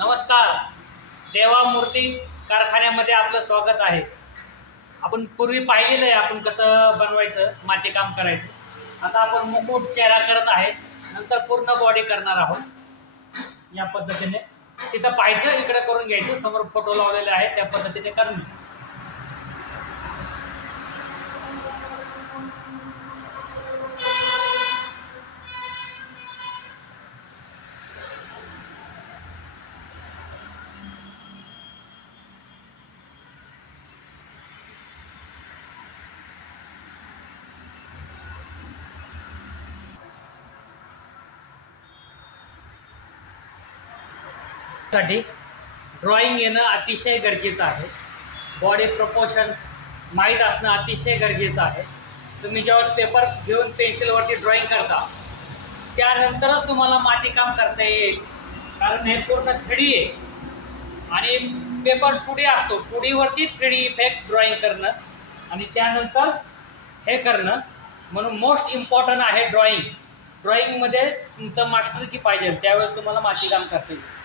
नमस्कार. देवा मूर्ती कारखान्यामध्ये आपलं स्वागत आहे. आपण पूर्वी पाहिलेलं आहे आपण कसं बनवायचं, मातीकाम करायचं. आता आपण मुकुट चेहरा करत आहे, नंतर पूर्ण बॉडी करणार आहोत. या पद्धतीने तिथं पाहायचं, इकडे करून घ्यायचं, समोर फोटो लावलेले आहे त्या पद्धतीने करणे. साठी ड्रॉइंग येणं अतिशय गरजेचं आहे. बॉडी प्रपोर्शन माहीत असणं अतिशय गरजेचं आहे. तुम्ही ज्यावेळेस पेपर घेऊन पेन्सिलवरती ड्रॉइंग करता त्यानंतरच तुम्हाला मातीकाम करता येईल, कारण हे पूर्ण 3D आहे आणि पेपर 2D असतो. 2Dवरती 3D इफेक्ट ड्रॉइंग करणं आणि त्यानंतर हे करणं, म्हणून मोस्ट इम्पॉर्टंट आहे ड्रॉइंग. ड्रॉइंगमध्ये तुमचं मास्टर की पाहिजे, त्यावेळेस तुम्हाला मातीकाम करता येईल.